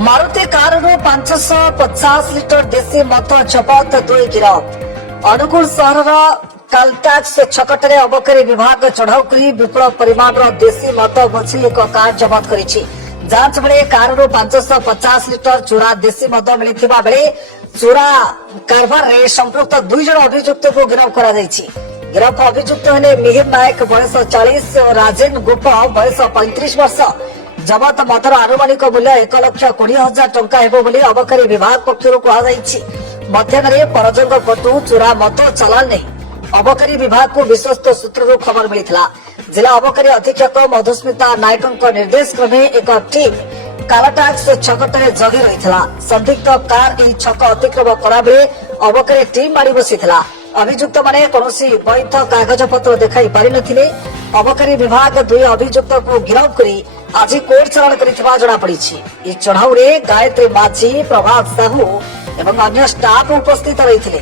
Maruti car 550 litre देशी मद जबत 2 गिरफ। अनुगुल सहर कालटाक्स छकटे अबकारी विभाग चढ़ाऊ कर विपुल परिमाण देशी मद बोझी एक कार जबत करिछि। जांच बेले कार 550 लिटर चूरा देशी मद मिलता बेले चूरा कारबार में संपृक्त 2 जन अभियुक्त को गिरफ्त करा जायछि। गिरफ्त अभियुक्त हेले मिहिर नायक बयस 40 और राजेन गोप बयस 35 वर्ष। जबत मदर आनुमानिक मूल्य 1,20,000 टंका हेबो बोली अबकारी विभाग पक्षरु कहाଯାଇଛି। मध्याह्न परजंग पटु चूरा मद चालान नहीं अबकारी विभाग को विश्वस्त सूत्रु खबर मिलता। जिला अबकारी अधीक्षक मधुस्मिता नायक निर्देश क्रमे एक टीम कालाटाक्स छकटे जगी रही। संदिग्ध कार यह छक अतिक्रम करा बेले अबकारी टीम माड़ी बसी। अभियुक्त माने कौनसी वैध कागज पत्र देखाई पारि नथिले। अबकारी विभाग 2 अभियुक्त को गिरफ्त करी आज कोर्ट चालान करिथिबा जणा पड़िछि। ई चढ़ाऊ रे गायत्री माझी, प्रभात साहू एवं अन्य स्टाफ उपस्थित रहिथिले।